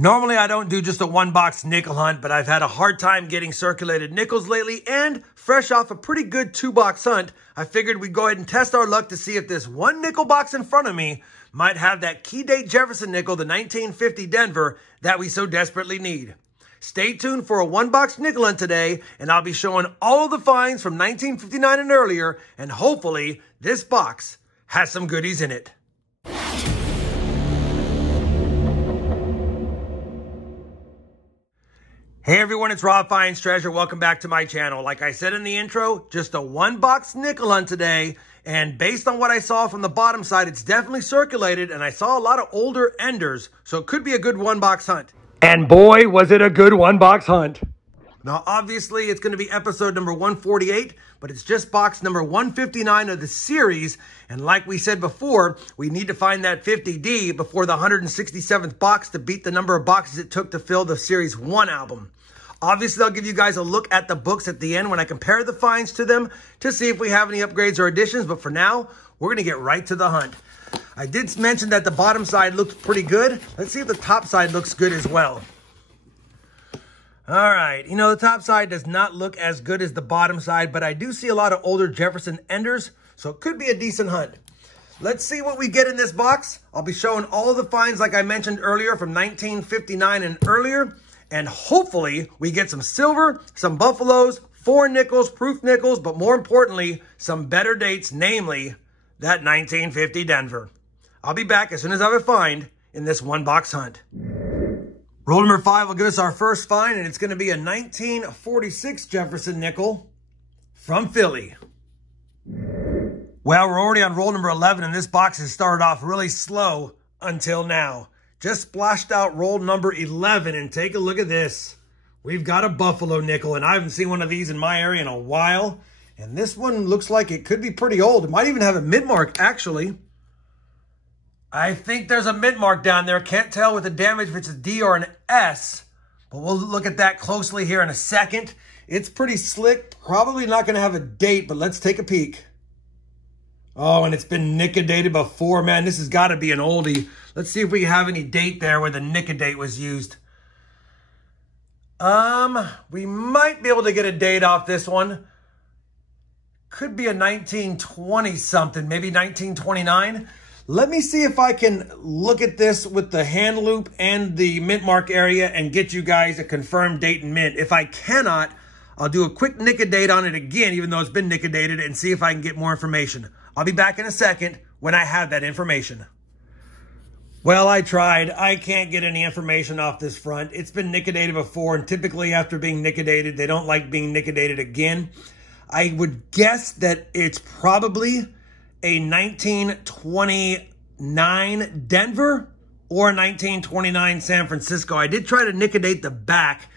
Normally, I don't do just a one-box nickel hunt, but I've had a hard time getting circulated nickels lately, and fresh off a pretty good two-box hunt, I figured we'd go ahead and test our luck to see if this one nickel box in front of me might have that key date Jefferson nickel, the 1950 Denver, that we so desperately need. Stay tuned for a one-box nickel hunt today, and I'll be showing all of the finds from 1959 and earlier, and hopefully this box has some goodies in it. Hey everyone, it's RobFindsTreasure. Welcome back to my channel. Like I said in the intro, just a one-box nickel hunt today. And based on what I saw from the bottom side, it's definitely circulated. And I saw a lot of older enders, so it could be a good one-box hunt. And boy, was it a good one-box hunt. Now, obviously, it's going to be episode number 148, but it's just box number 159 of the series. And like we said before, we need to find that 50D before the 167th box to beat the number of boxes it took to fill the Series 1 album. Obviously, I'll give you guys a look at the books at the end when I compare the finds to them to see if we have any upgrades or additions. But for now, we're going to get right to the hunt. I did mention that the bottom side looks pretty good. Let's see if the top side looks good as well. All right, you know, the top side does not look as good as the bottom side, but I do see a lot of older Jefferson enders, so it could be a decent hunt. Let's see what we get in this box. I'll be showing all of the finds like I mentioned earlier from 1959 and earlier, and hopefully we get some silver, some buffaloes, 4 nickels, proof nickels, but more importantly, some better dates, namely that 1950 Denver. I'll be back as soon as I have a find in this one-box hunt. Roll number 5 will give us our first find, and it's going to be a 1946 Jefferson nickel from Philly. Well, we're already on roll number 11, and this box has started off really slow until now. Just splashed out roll number 11, and take a look at this. We've got a buffalo nickel, and I haven't seen one of these in my area in a while. And this one looks like it could be pretty old. It might even have a mid-mark, actually. I think there's a mid-mark down there. Can't tell with the damage if it's a D or an S, but we'll look at that closely here in a second. It's pretty slick. Probably not going to have a date, but let's take a peek. Oh, and it's been nickel-dated before. Man, this has got to be an oldie. Let's see if we have any date there where the nickel-date was used. We might be able to get a date off this one. Could be a 1920-something, maybe 1929. Let me see if I can look at this with the hand loop and the mint mark area and get you guys a confirmed date and mint. If I cannot, I'll do a quick nickel date on it again, even though it's been nickel dated, and see if I can get more information. I'll be back in a second when I have that information. Well, I tried. I can't get any information off this front. It's been nickel dated before, and typically after being nickel dated, they don't like being nickel dated again. I would guess that it's probably a 1929 Denver or a 1929 San Francisco. I did try to nickel-date the back,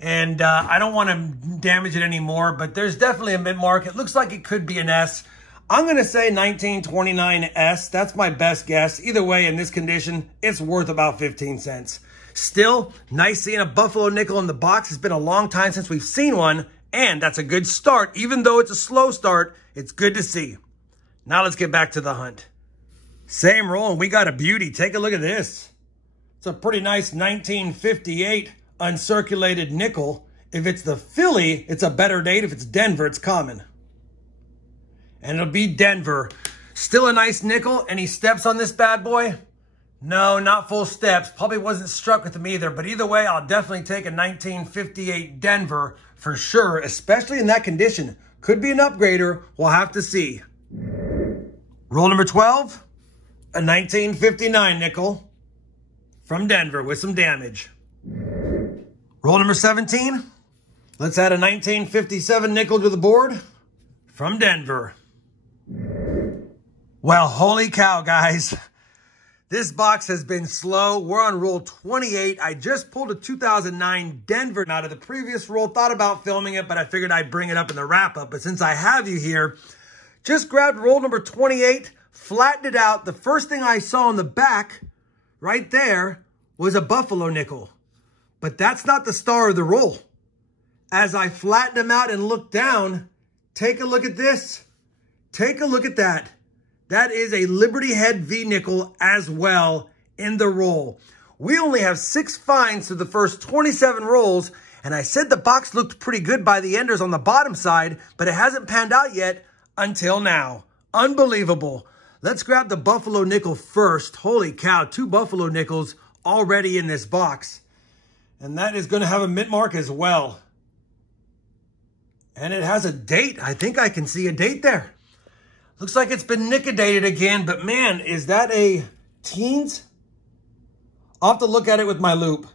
and I don't want to damage it anymore, but there's definitely a mid-mark. It looks like it could be an S. I'm going to say 1929 S. That's my best guess. Either way, in this condition, it's worth about 15 cents. Still, nice seeing a buffalo nickel in the box. It's been a long time since we've seen one, and that's a good start. Even though it's a slow start, it's good to see. Now let's get back to the hunt. Same roll, and we got a beauty. Take a look at this. It's a pretty nice 1958 uncirculated nickel. If it's the Philly, it's a better date. If it's Denver, it's common. And it'll be Denver. Still a nice nickel. Any steps on this bad boy? No, not full steps. Probably wasn't struck with them either. But either way, I'll definitely take a 1958 Denver for sure, especially in that condition. Could be an upgrader. We'll have to see. Roll number 12, a 1959 nickel from Denver with some damage. Roll number 17, let's add a 1957 nickel to the board from Denver. Well, holy cow, guys. This box has been slow. We're on roll 28. I just pulled a 2009 Denver out of the previous roll. Thought about filming it, but I figured I'd bring it up in the wrap-up. But since I have you here, just grabbed roll number 28, flattened it out. The first thing I saw on the back right there was a buffalo nickel. But that's not the star of the roll. As I flattened them out and looked down, take a look at this. Take a look at that. That is a Liberty Head V nickel as well in the roll. We only have 6 finds through the first 27 rolls, and I said the box looked pretty good by the enders on the bottom side, but it hasn't panned out yet until now. Unbelievable. Let's grab the buffalo nickel first. Holy cow, 2 buffalo nickels already in this box. And that is going to have a mint mark as well. And it has a date. I think I can see a date there. Looks like it's been nickel-dated again, but man, is that a teens? I'll have to look at it with my loop.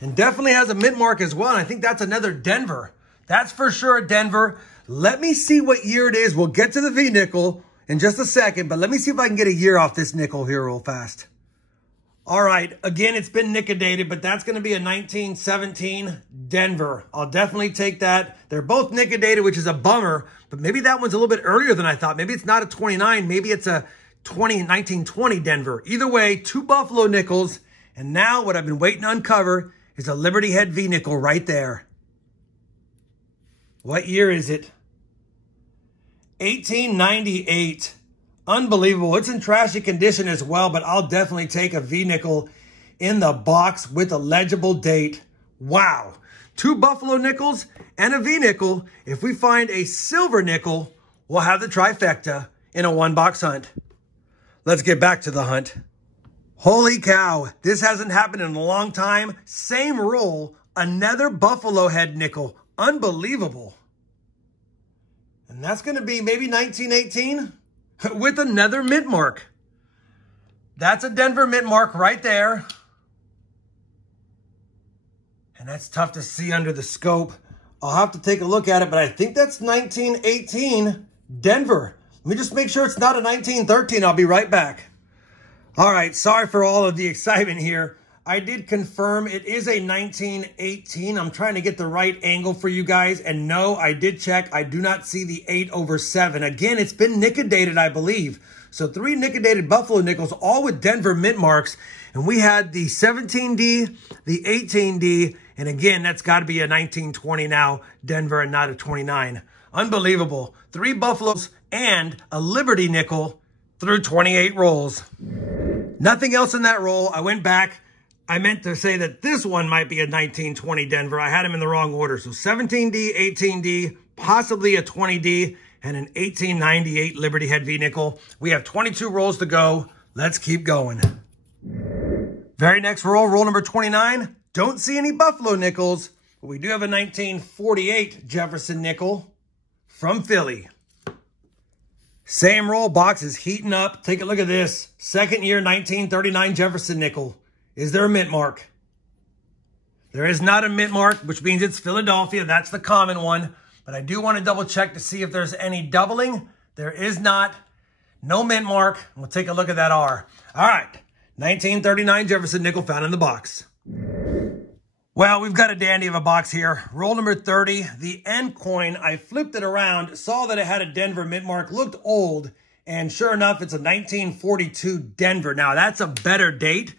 And definitely has a mint mark as well. And I think that's another Denver. That's for sure a Denver. Let me see what year it is. We'll get to the V-nickel in just a second, but let me see if I can get a year off this nickel here real fast. All right, again, it's been nickel-dated, but that's going to be a 1917 Denver. I'll definitely take that. They're both nickel-dated, which is a bummer, but maybe that one's a little bit earlier than I thought. Maybe it's not a 29. Maybe it's a 1920 Denver. Either way, 2 buffalo nickels, and now what I've been waiting to uncover is a Liberty Head V-nickel right there. What year is it? 1898. Unbelievable. It's in trashy condition as well, but I'll definitely take a V-nickel in the box with a legible date. Wow. 2 buffalo nickels and a V-nickel. If we find a silver nickel, we'll have the trifecta in a 1-box hunt. Let's get back to the hunt. Holy cow. This hasn't happened in a long time. Same roll. Another buffalo head nickel. Unbelievable. And that's going to be maybe 1918 with another mint mark. That's a Denver mint mark right there. And that's tough to see under the scope. I'll have to take a look at it, but I think that's 1918 Denver. Let me just make sure it's not a 1913. I'll be right back. All right, sorry for all of the excitement here. I did confirm it is a 1918. I'm trying to get the right angle for you guys. And no, I did check. I do not see the 8/7. Again, it's been nickel-dated, I believe. So 3 nickel-dated buffalo nickels, all with Denver mint marks. And we had the 17D, the 18D. And again, that's got to be a 1920 now, Denver, and not a 29. Unbelievable. 3 buffaloes and a Liberty nickel through 28 rolls. Nothing else in that roll. I went back. I meant to say that this one might be a 1920 Denver. I had them in the wrong order. So 17D, 18D, possibly a 20D, and an 1898 Liberty Head V-nickel. We have 22 rolls to go. Let's keep going. Very next roll, roll number 29. Don't see any buffalo nickels, but we do have a 1948 Jefferson nickel from Philly. Same roll, box is heating up. Take a look at this. Second year, 1939 Jefferson nickel. Is there a mint mark? There is not a mint mark, which means it's Philadelphia. That's the common one. But I do want to double check to see if there's any doubling. There is not. No mint mark. We'll take a look at that R. All right. 1939 Jefferson nickel found in the box. Well, we've got a dandy of a box here. Roll number 30, the end coin. I flipped it around, saw that it had a Denver mint mark, looked old, and sure enough, it's a 1942 Denver. Now, that's a better date.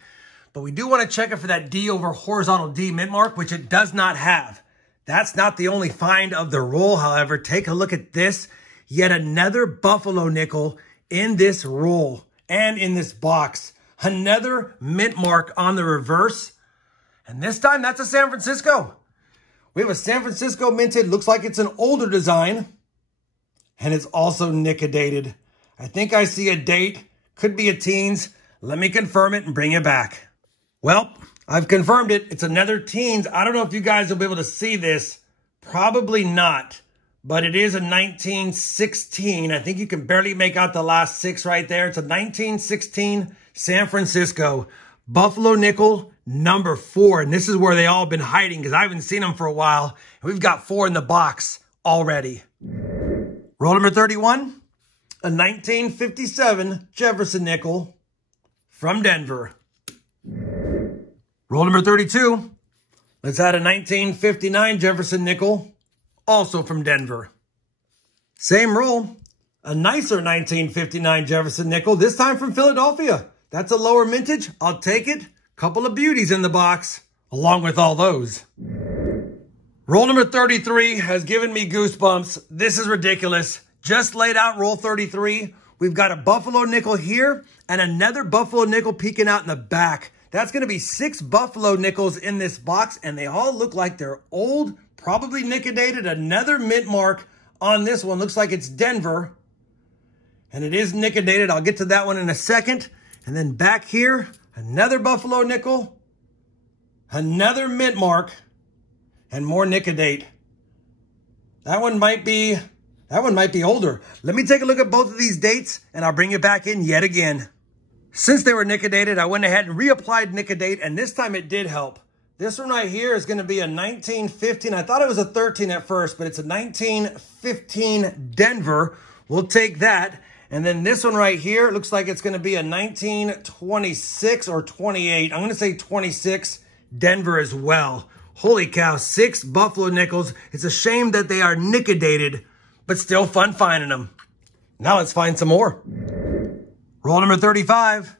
But we do want to check it for that D over horizontal D mint mark, which it does not have. That's not the only find of the roll, however. Take a look at this. Yet another buffalo nickel in this roll and in this box. Another mint mark on the reverse. And this time, that's a San Francisco. We have a San Francisco minted. Looks like it's an older design. And it's also nickel-dated. I think I see a date. Could be a teens. Let me confirm it and bring it back. Well, I've confirmed it. It's another teens. I don't know if you guys will be able to see this. Probably not. But it is a 1916. I think you can barely make out the last 6 right there. It's a 1916 San Francisco buffalo nickel number 4. And this is where they all been hiding because I haven't seen them for a while. And we've got 4 in the box already. Roll number 31. A 1957 Jefferson nickel from Denver. Roll number 32. Let's add a 1959 Jefferson nickel, also from Denver. Same roll. A nicer 1959 Jefferson nickel, this time from Philadelphia. That's a lower mintage. I'll take it. Couple of beauties in the box, along with all those. Roll number 33 has given me goosebumps. This is ridiculous. Just laid out roll 33. We've got a buffalo nickel here and another buffalo nickel peeking out in the back. That's going to be 6 buffalo nickels in this box, and they all look like they're old, probably nickel-dated. Another mint mark on this one. Looks like it's Denver, and it is nickel-dated. I'll get to that one in a second. And then back here, another buffalo nickel, another mint mark, and more nickel-date. That one might be older. Let me take a look at both of these dates, and I'll bring you back in yet again. Since they were nickel-dated, I went ahead and reapplied nickel-date, and this time it did help. This one right here is going to be a 1915. I thought it was a 13 at first, but it's a 1915 Denver. We'll take that. And then this one right here, it looks like it's going to be a 1926 or 28. I'm going to say 26 Denver as well. Holy cow, 6 buffalo nickels. It's a shame that they are nickel-dated, but still fun finding them. Now let's find some more. Roll number 35.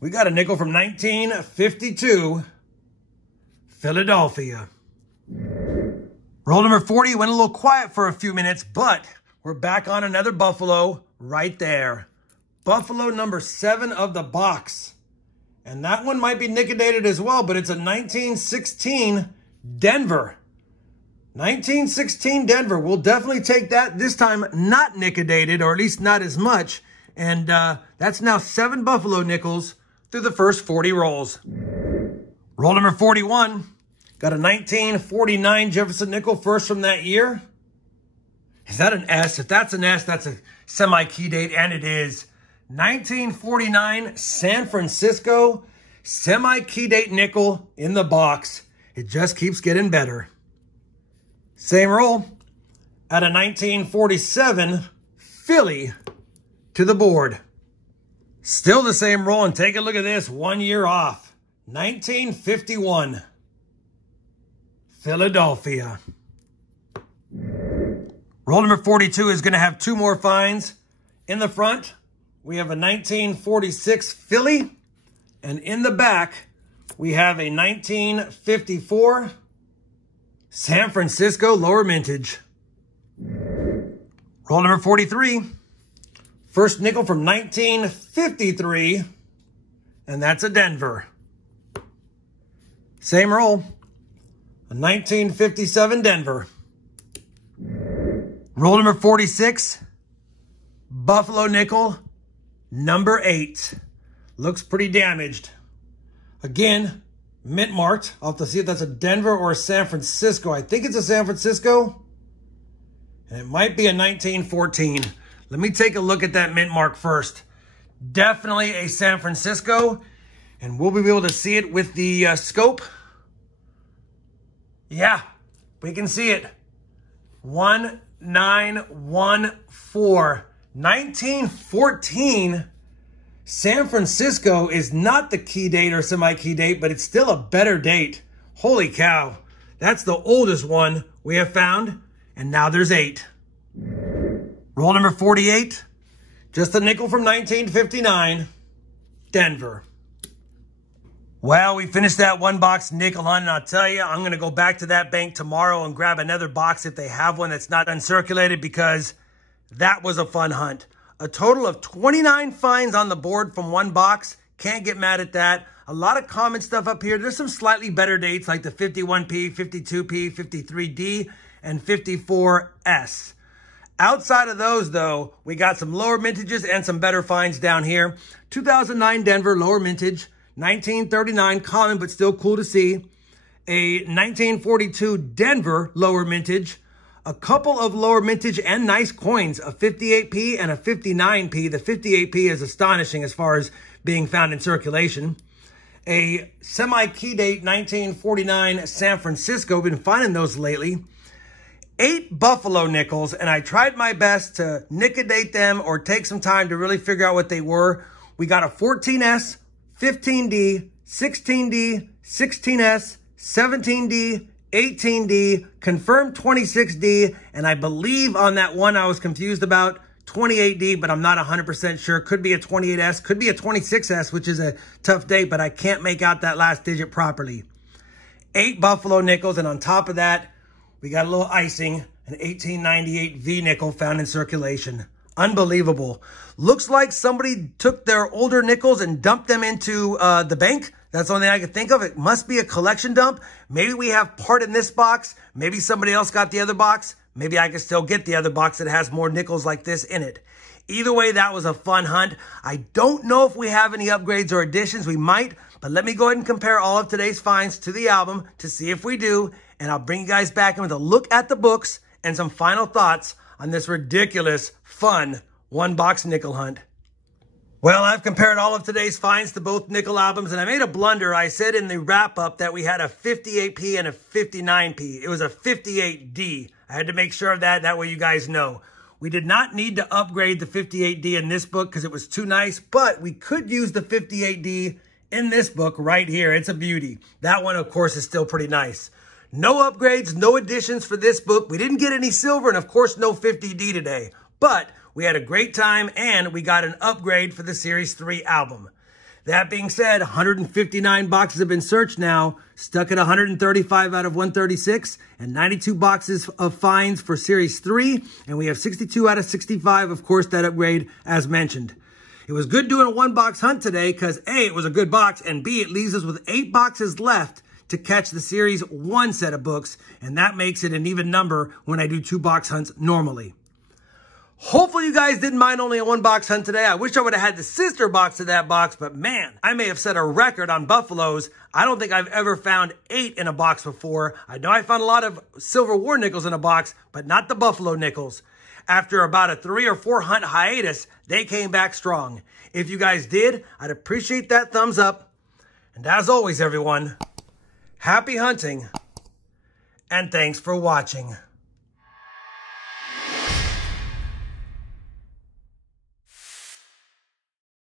We got a nickel from 1952, Philadelphia. Roll number 40 went a little quiet for a few minutes, but we're back on another buffalo right there. Buffalo number 7 of the box. And that one might be nickel-dated as well, but it's a 1916 Denver. 1916 Denver. We'll definitely take that. This time not nickel-dated, or at least not as much. And that's now 7 buffalo nickels through the first 40 rolls. Roll number 41. Got a 1949 Jefferson nickel, first from that year. Is that an S? If that's an S, that's a semi-key date, and it is. 1949 San Francisco semi-key date nickel in the box. It just keeps getting better. Same roll. At a 1947 Philly to the board. Still the same roll, and take a look at this, 1 year off. 1951 Philadelphia. Roll number 42 is going to have 2 more finds. In the front, we have a 1946 Philly, and in the back, we have a 1954 San Francisco lower mintage. Roll number 43. First nickel from 1953, and that's a Denver. Same roll, a 1957 Denver. Roll number 46, Buffalo nickel, number 8. Looks pretty damaged. Again, mint marked. I'll have to see if that's a Denver or a San Francisco. I think it's a San Francisco, and it might be a 1914. Let me take a look at that mint mark first. Definitely a San Francisco, and we'll be able to see it with the scope. Yeah, we can see it. 1914. 1914. San Francisco is not the key date or semi-key date, but it's still a better date. Holy cow. That's the oldest one we have found, and now there's 8. Roll number 48, just a nickel from 1959, Denver. Well, we finished that 1 box nickel hunt, and I'll tell you, I'm going to go back to that bank tomorrow and grab another box if they have one that's not uncirculated, because that was a fun hunt. A total of 29 finds on the board from 1 box. Can't get mad at that. A lot of common stuff up here. There's some slightly better dates like the 51P, 52P, 53D, and 54S. Outside of those, though, we got some lower mintages and some better finds down here. 2009 Denver, lower mintage. 1939, common but still cool to see. A 1942 Denver, lower mintage. A couple of lower mintage and nice coins, a 58P and a 59P. The 58P is astonishing as far as being found in circulation. A semi-key date 1949 San Francisco. Been finding those lately. 8 buffalo nickels, and I tried my best to nickel-date them or take some time to really figure out what they were. We got a 14S, 15D, 16D, 16S, 17D, 18D, confirmed 26D, and I believe on that one I was confused about 28D, but I'm not 100% sure. Could be a 28S, could be a 26S, which is a tough date, but I can't make out that last digit properly. 8 buffalo nickels, and on top of that, we got a little icing, an 1898 V nickel found in circulation. Unbelievable. Looks like somebody took their older nickels and dumped them into the bank. That's the only thing I can think of. It must be a collection dump. Maybe we have part in this box. Maybe somebody else got the other box. Maybe I can still get the other box that has more nickels like this in it. Either way, that was a fun hunt. I don't know if we have any upgrades or additions. We might, but let me go ahead and compare all of today's finds to the album to see if we do. And I'll bring you guys back in with a look at the books and some final thoughts on this ridiculous, fun one-box nickel hunt. Well, I've compared all of today's finds to both nickel albums, and I made a blunder. I said in the wrap-up that we had a 58p and a 59p. It was a 58D. I had to make sure of that. That way you guys know. We did not need to upgrade the 58D in this book because it was too nice, but we could use the 58D in this book right here. It's a beauty. That one, of course, is still pretty nice. No upgrades, no additions for this book. We didn't get any silver, and of course, no 50D today. But we had a great time, and we got an upgrade for the Series 3 album. That being said, 159 boxes have been searched now, stuck at 135 out of 136, and 92 boxes of finds for Series 3, and we have 62 out of 65, of course, that upgrade as mentioned. It was good doing a one-box hunt today because A, it was a good box, and B, it leaves us with 8 boxes left to catch the Series 1 set of books, and that makes it an even number when I do 2-box hunts normally. Hopefully you guys didn't mind only a 1-box hunt today. I wish I would have had the sister box to that box, but man, I may have set a record on buffaloes. I don't think I've ever found 8 in a box before. I know I found a lot of silver war nickels in a box, but not the buffalo nickels. After about a 3 or 4 hunt hiatus, they came back strong. If you guys did, I'd appreciate that thumbs up. And as always, everyone, happy hunting, and thanks for watching.